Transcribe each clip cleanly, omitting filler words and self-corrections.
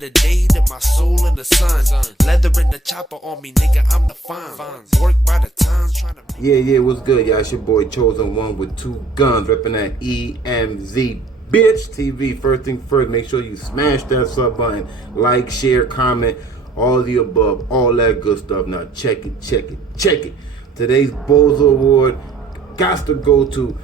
the day that my soul in the sun. Leather in the chopper on me, nigga, I'm the fine. Work by the time, trying to Yeah, what's good, y'all? It's your boy Chosen One with two guns, repping that EmZ Bitch TV. First thing first, make sure you smash that sub button, like, share, comment, all the above, all that good stuff. Now check it. Today's Bozzo Award got to go to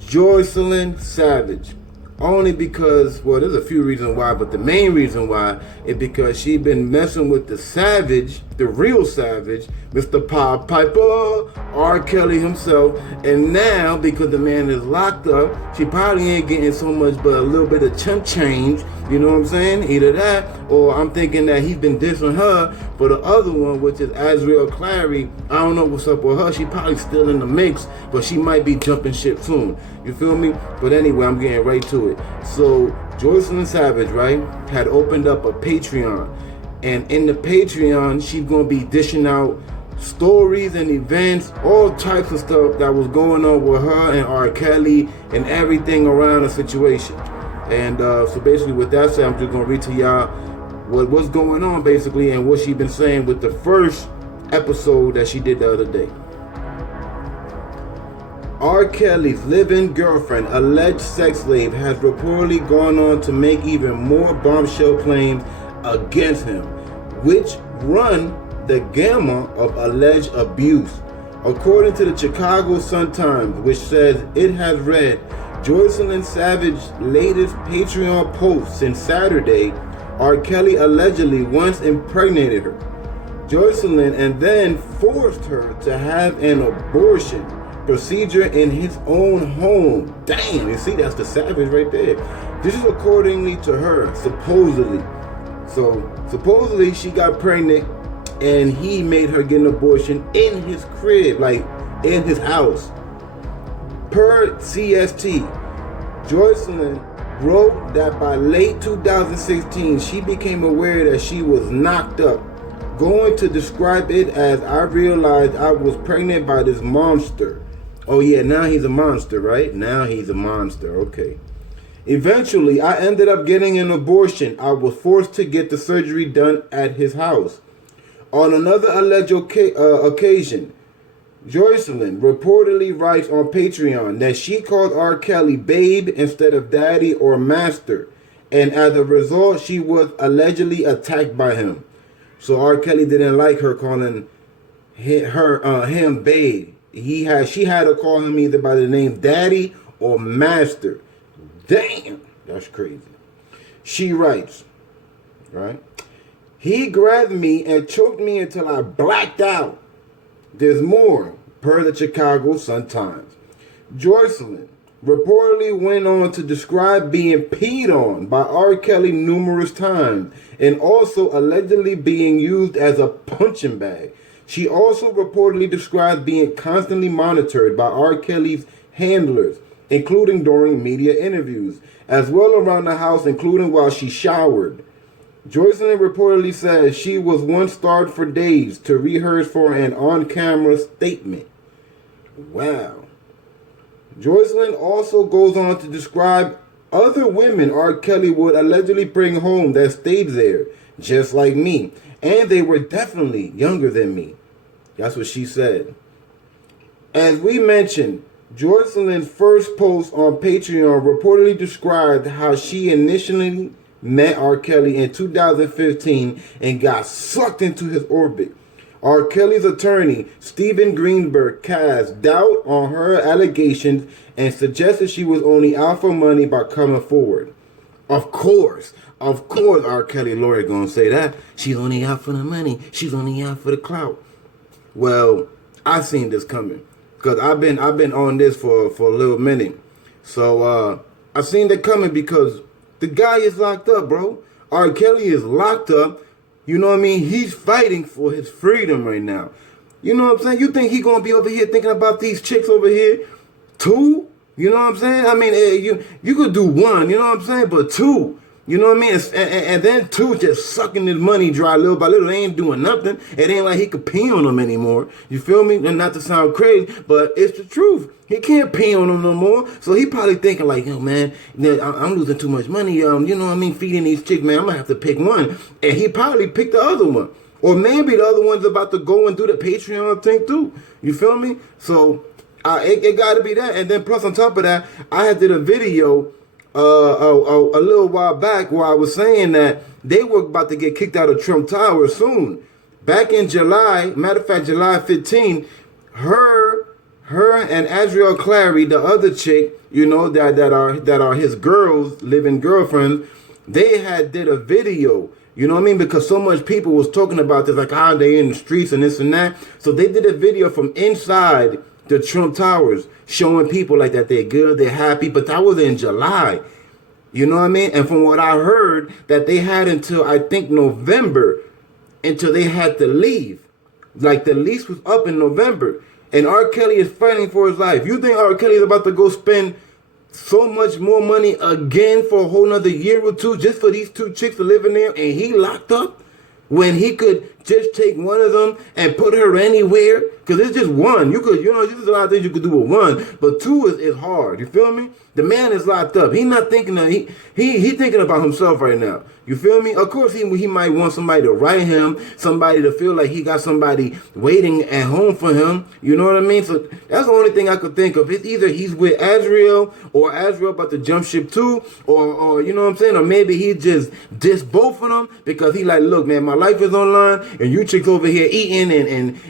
Joycelyn Savage. Only because, well, there's a few reasons why, but the main reason why is because she been messing with the Savage, the real Savage, Mr. Pied Piper, R. Kelly himself, and now, because the man is locked up, she probably ain't getting so much but a little bit of chump change, you know what I'm saying? Either that, or I'm thinking that he's been dissing her for the other one, which is Azriel Clary. I don't know what's up with her. She probably still in the mix, but she might be jumping ship soon. You feel me? But anyway, I'm getting right to it. So, Joycelyn Savage, right, had opened up a Patreon. And in the Patreon, she's going to be dishing out stories and events, all types of stuff that was going on with her and R. Kelly and everything around the situation. And so basically with that said, I'm just going to read to y'all what's going on basically and what she's been saying with the first episode that she did the other day. R. Kelly's live-in girlfriend, alleged sex slave, has reportedly gone on to make even more bombshell claims against him, which run the gamut of alleged abuse. According to the Chicago Sun-Times, which says it has read Joycelyn Savage's latest Patreon post since Saturday, R. Kelly allegedly once impregnated her, Joycelyn, and then forced her to have an abortion procedure in his own home. Damn, you see, that's the Savage right there. This is accordingly to her, supposedly. So, supposedly she got pregnant and he made her get an abortion in his crib, like in his house. Per CST, Joycelyn wrote that by late 2016, she became aware that she was knocked up, going to describe it as, "I realized I was pregnant by this monster." Oh yeah, now he's a monster, right? Now he's a monster, okay. "Eventually, I ended up getting an abortion. I was forced to get the surgery done at his house." On another alleged occasion, Joycelyn reportedly writes on Patreon that she called R. Kelly babe instead of daddy or master, and as a result, she was allegedly attacked by him. So R. Kelly didn't like her calling him babe. She had to call him either by the name daddy or master. Damn, that's crazy. She writes, right? "He grabbed me and choked me until I blacked out." There's more, per the Chicago Sun-Times. Joycelyn reportedly went on to describe being peed on by R. Kelly numerous times and also allegedly being used as a punching bag. She also reportedly described being constantly monitored by R. Kelly's handlers, including during media interviews, as well around the house, including while she showered. Joycelyn reportedly says she was once starved for days to rehearse for an on-camera statement. Wow. Joycelyn also goes on to describe other women R. Kelly would allegedly bring home that stayed there, just like me, and they were definitely younger than me. That's what she said. As we mentioned, Joycelyn's first post on Patreon reportedly described how she initially met R. Kelly in 2015 and got sucked into his orbit. R. Kelly's attorney, Steven Greenberg, cast doubt on her allegations and suggested she was only out for money by coming forward. Of course, R. Kelly lawyer gonna say that. She's only out for the money. She's only out for the clout. Well, I seen this coming. Because I've been on this for a little minute. So I seen that coming because the guy is locked up, bro. R. Kelly is locked up. You know what I mean? He's fighting for his freedom right now. You know what I'm saying? You think he gonna be over here thinking about these chicks over here? Two? You know what I'm saying? I mean, you could do one, you know what I'm saying? But two. You know what I mean? And then two, just sucking his money dry little by little. They ain't doing nothing. It ain't like he could pee on them anymore. You feel me? And not to sound crazy, but it's the truth. He can't pee on them no more. So he probably thinking like, yo, man, I'm losing too much money. You know what I mean? Feeding these chicks, man. I'm gonna have to pick one. And he probably picked the other one. Or maybe the other one's about to go and do the Patreon thing too. You feel me? So it got to be that. And then plus on top of that, I had did a video a little while back where I was saying that they were about to get kicked out of Trump Tower soon. Back in July, matter of fact, July 15, her and Azriel Clary, the other chick, you know, that are his girls, living girlfriends, they had did a video. You know what I mean? Because so much people was talking about this, like how they in the streets and this and that. So they did a video from inside the Trump Towers, showing people like that they're good, they're happy, but that was in July. You know what I mean? And from what I heard, that they had until, I think, November, until they had to leave. Like, the lease was up in November. And R. Kelly is fighting for his life. You think R. Kelly is about to go spend so much more money again for a whole nother year or two just for these two chicks to live in there, and he locked up? When he could just take one of them and put her anywhere? Because it's just one. You could, there's a lot of things you could do with one, but two is hard. You feel me? The man is locked up. He's not thinking of, he thinking about himself right now. You feel me? Of course, he might want somebody to write him, somebody to feel like he got somebody waiting at home for him. You know what I mean? So that's the only thing I could think of. It's either he's with Azriel or Azriel about to jump ship too, or you know what I'm saying? Or maybe he just dissed both of them because he like, look, man, my life is online and you chicks over here eating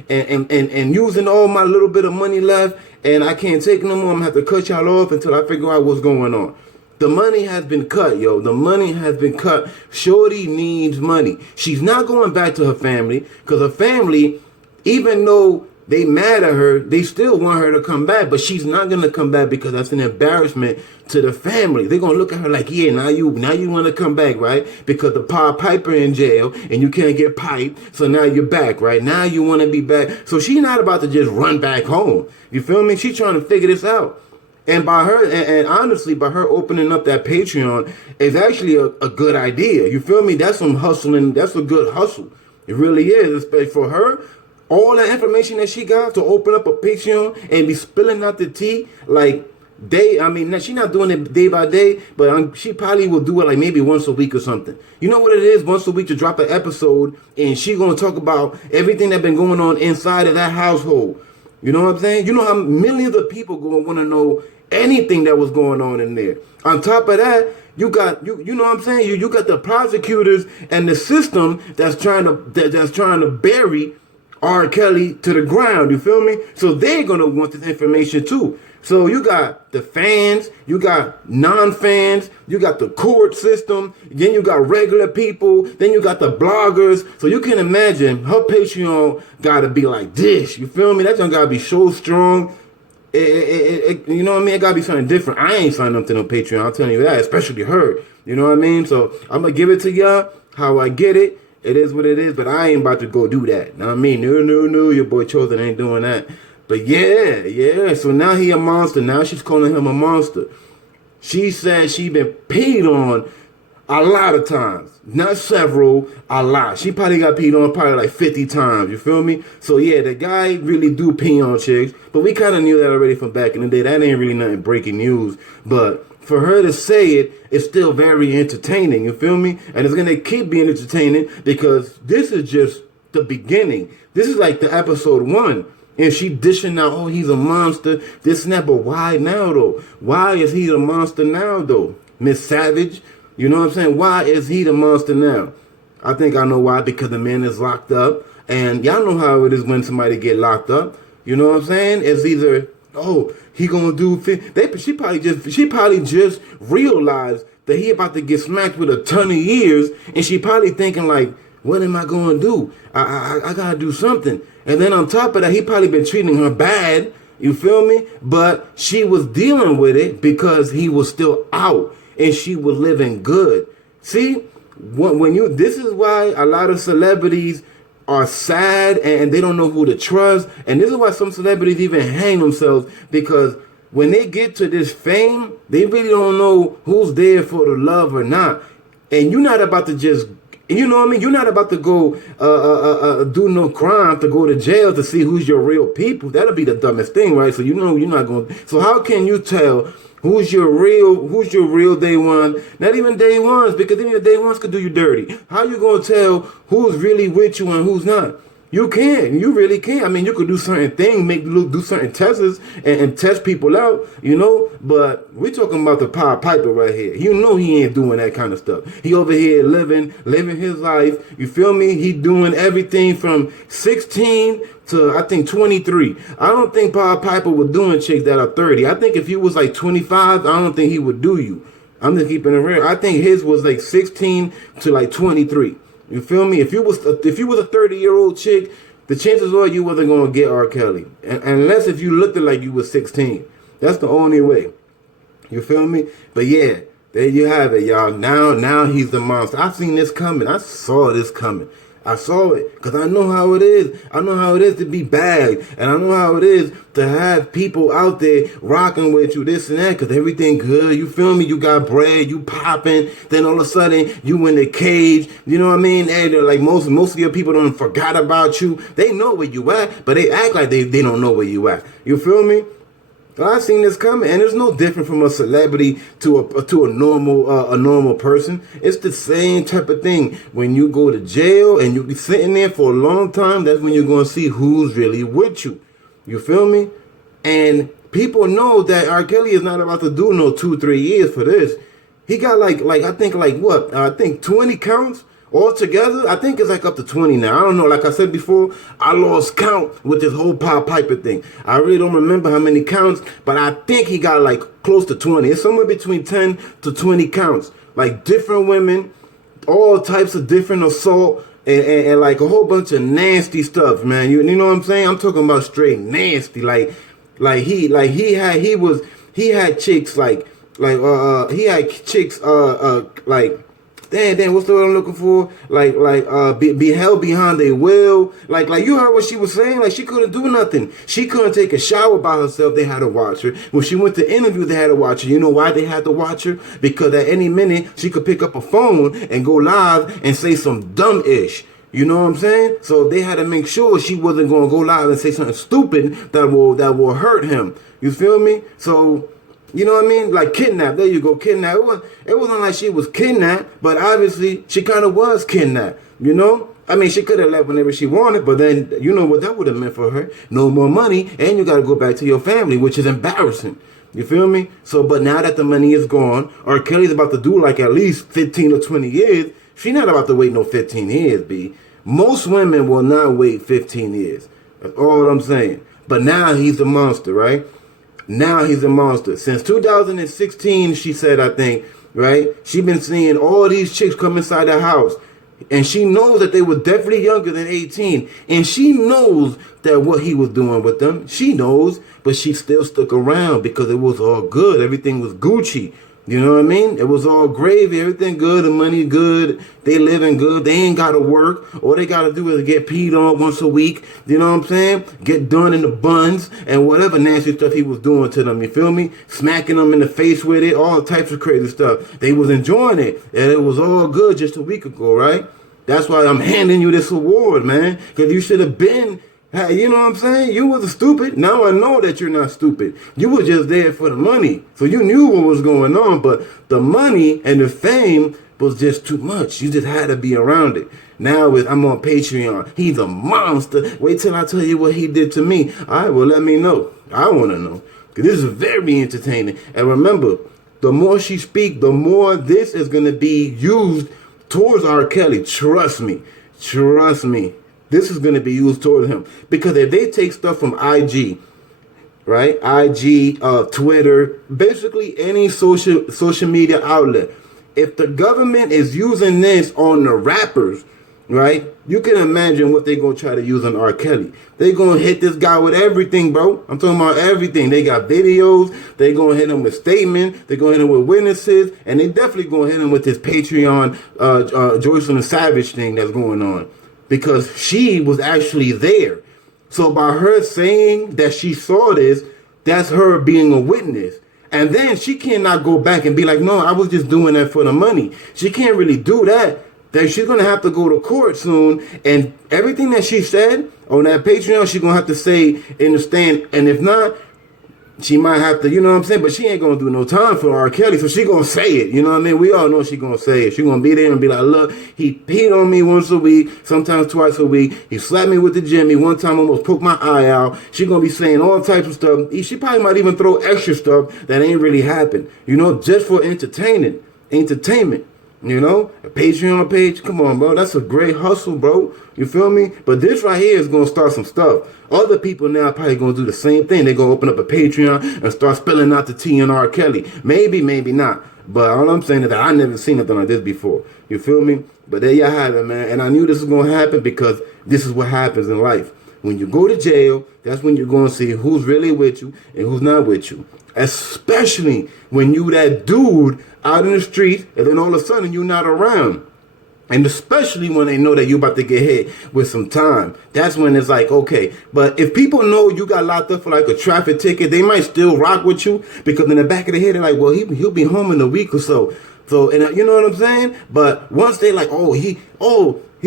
and using all my little bit of money left, and I can't take no more. I'm gonna have to cut y'all off until I figure out what's going on. The money has been cut, yo. The money has been cut. Shorty needs money. She's not going back to her family because her family, even though they mad at her, they still want her to come back. But she's not going to come back because that's an embarrassment to the family. They're going to look at her like, yeah, now you want to come back, right? Because the Piper in jail and you can't get piped. So now you're back, right? Now you want to be back. So she's not about to just run back home. You feel me? She's trying to figure this out. And by her, and honestly, by her opening up that Patreon is actually a good idea. You feel me? That's some hustling. That's a good hustle. It really is. Especially for her, all the information that she got to open up a Patreon and be spilling out the tea like she's not doing it day by day, but she probably will do it like maybe once a week or something. You know what it is? Once a week to drop an episode, and she's going to talk about everything that's been going on inside of that household. You know what I'm saying? You know how millions of people going to want to know anything that was going on in there. On top of that, you got you know what I'm saying? You got the prosecutors and the system that's trying to bury R. Kelly to the ground. You feel me? So they're gonna want this information too. So you got the fans, you got non-fans, you got the court system, then you got regular people, then you got the bloggers. So you can imagine her Patreon gotta be like this. You feel me? That one gotta be so strong. You know what I mean? It gotta be something different. I ain't signed up to no Patreon, I'm telling you that, especially her. You know what I mean? So I'm gonna give it to y'all how I get it. It is what it is, but I ain't about to go do that. Know what I mean? No, your boy Chosen ain't doing that. But yeah. So now he a monster. Now she's calling him a monster. She said she been peed on a lot of times. Not several, a lot. She probably got peed on probably like 50 times. You feel me? So yeah, the guy really do pee on chicks. But we kind of knew that already from back in the day. That ain't really nothing breaking news. But for her to say it, it's still very entertaining. You feel me? And it's going to keep being entertaining because this is just the beginning. This is like the episode 1. And she dishing out, oh, he's a monster, this and that. But why now, though? Why is he the monster now, though? Miss Savage, you know what I'm saying? Why is he the monster now? I think I know why. Because the man is locked up. And y'all know how it is when somebody get locked up. You know what I'm saying? It's either, oh, he gonna do, she probably just realized that he about to get smacked with a ton of years. And she probably thinking like, what am I gonna do? I gotta do something. And then on top of that, he probably been treating her bad, you feel me? But she was dealing with it because he was still out and she was living good. See, this is why a lot of celebrities are sad and they don't know who to trust. And this is why some celebrities even hang themselves, because when they get to this fame, they really don't know who's there for the love or not. and you're not about to just, you know what I mean? You're not about to go do no crime to go to jail to see who's your real people. That'll be the dumbest thing, right? So you know you're not going. So how can you tell who's your real day one? Not even day ones, because even the day ones could do you dirty. How you gonna tell who's really with you and who's not? You can. You really can. I mean, you could do certain things, do certain tests and test people out, you know. But we're talking about the Pied Piper right here. You know he ain't doing that kind of stuff. He over here living his life. You feel me? He doing everything from 16 to I think 23. I don't think Pied Piper was doing chicks that are 30. I think if he was like 25, I don't think he would do you. I'm just keeping it real. I think his was like 16 to like 23. You feel me? If you was a 30-year-old chick, the chances are you wasn't gonna get R. Kelly, unless if you looked like you was 16. That's the only way. You feel me? But yeah, there you have it, y'all. Now he's the monster. I seen this coming. I saw this coming. I saw it because I know how it is. I know how it is to be bad, and I know how it is to have people out there rocking with you, this and that, because everything good. You feel me? You got bread, you popping. Then all of a sudden you in the cage. You know what I mean? And like most of your people don't forgot about you. They know where you at, but they act like they don't know where you at. You feel me? I seen this coming, and it's no different from a celebrity to a normal person. It's the same type of thing. When you go to jail and you be sitting there for a long time, that's when you're gonna see who's really with you. You feel me? And people know that R. Kelly is not about to do no 2-3 years for this. He got like I think 20 counts. Altogether, I think it's like up to 20 now. I don't know. Like I said before, I lost count with this whole Pied Piper thing. I really don't remember how many counts, but I think he got like close to 20. It's somewhere between 10 to 20 counts. Like different women, all types of different assault, and like a whole bunch of nasty stuff, man. You know what I'm saying? I'm talking about straight nasty. He had chicks Damn, what's the word I'm looking for? Be held behind a will. Like you heard what she was saying? Like she couldn't do nothing. She couldn't take a shower by herself. They had to watch her. When she went to interview, they had to watch her. You know why they had to watch her? Because at any minute, she could pick up a phone and go live and say some dumb-ish. You know what I'm saying? So they had to make sure she wasn't going to go live and say something stupid that will hurt him. You feel me? So... you know what I mean? Like kidnapped. There you go, kidnapped. It wasn't like she was kidnapped, but obviously she kind of was kidnapped, you know? I mean, she could have left whenever she wanted, but then you know what that would have meant for her? No more money, and you got to go back to your family, which is embarrassing. You feel me? So, but now that the money is gone, R. Kelly's about to do like at least 15 or 20 years. She not about to wait no 15 years, B. Most women will not wait 15 years. That's all I'm saying. But now he's a monster, right? Now he's a monster. Since 2016, she said, I think, right? She been seeing all these chicks come inside the house. And she knows that they were definitely younger than 18. And she knows that what he was doing with them. She knows, but she still stuck around because it was all good. Everything was Gucci. You know what I mean? It was all gravy, everything good, the money good, they living good, they ain't gotta work. All they gotta do is get peed on once a week, you know what I'm saying? Get done in the buns and whatever nasty stuff he was doing to them, you feel me? Smacking them in the face with it, all types of crazy stuff. They was enjoying it, and it was all good just a week ago, right? That's why I'm handing you this award, man, because you should have been... Hey, you know what I'm saying? You was stupid. Now I know that you're not stupid. You were just there for the money. So you knew what was going on, but the money and the fame was just too much. You just had to be around it. Now I'm on Patreon. He's a monster. Wait till I tell you what he did to me. All right, well, let me know. I want to know. Because this is very entertaining. And remember, the more she speaks, the more this is going to be used towards R. Kelly. Trust me. Trust me. This is going to be used toward him. Because if they take stuff from IG, right? IG, Twitter, basically any social media outlet. If the government is using this on the rappers, right? You can imagine what they're going to try to use on R. Kelly. They're going to hit this guy with everything, bro. I'm talking about everything. They got videos. They're going to hit him with statements. They're going to hit him with witnesses. And they definitely going to hit him with this Patreon Joycelyn Savage thing that's going on. Because she was actually there. So by her saying that she saw this, that's her being a witness. And then she cannot go back and be like, no, I was just doing that for the money. She can't really do that. That she's going to have to go to court soon. And everything that she said on that Patreon, she's going to have to say in the stand. And if not, she might have to, you know what I'm saying? But she ain't going to do no time for R. Kelly. So she going to say it. You know what I mean? We all know she going to say it. She going to be there and be like, look, he peed on me once a week, sometimes twice a week. He slapped me with the Jimmy. One time almost poked my eye out. She going to be saying all types of stuff. She probably might even throw extra stuff that ain't really happened. You know, just for entertainment. You know, a Patreon page. Come on, bro. That's a great hustle, bro. You feel me? But this right here is going to start some stuff. Other people now probably going to do the same thing. They're going to open up a Patreon and start spelling out the T in R. Kelly. Maybe, maybe not. But all I'm saying is that I never seen nothing like this before. You feel me? But there you have it, man. And I knew this was going to happen because this is what happens in life. When you go to jail, that's when you're going to see who's really with you and who's not with you. Especially when you that dude out in the street and then all of a sudden you're not around. And especially when they know that you're about to get hit with some time. That's when it's like, okay. But if people know you got locked up for like a traffic ticket, they might still rock with you. Because in the back of the head, they're like, well, he'll be home in a week or so. So, and you know what I'm saying? But once they like, he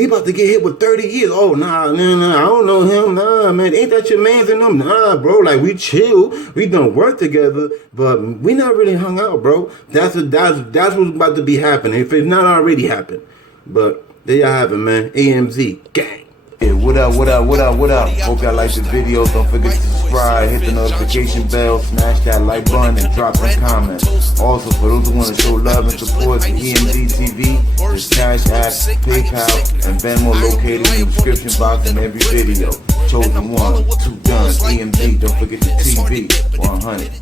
about to get hit with 30 years. Oh, nah, I don't know him. Nah, man, ain't that your man's in them? Nah, bro, like we chill. We done work together, but we not really hung out, bro. That's what's about to be happening. If it's not already happened. But there y'all have it, man. EmZ gang. Yeah, what up? Hope y'all like the video. Don't forget to subscribe, hit the notification bell, smash that like button, and drop some comments. Also, for those who want to show love and support to EmZ TV, there's Cash App, PayPal, and Venmo located in the description box in every video. Chosen one, 2 done, EmZ. Don't forget the TV 100.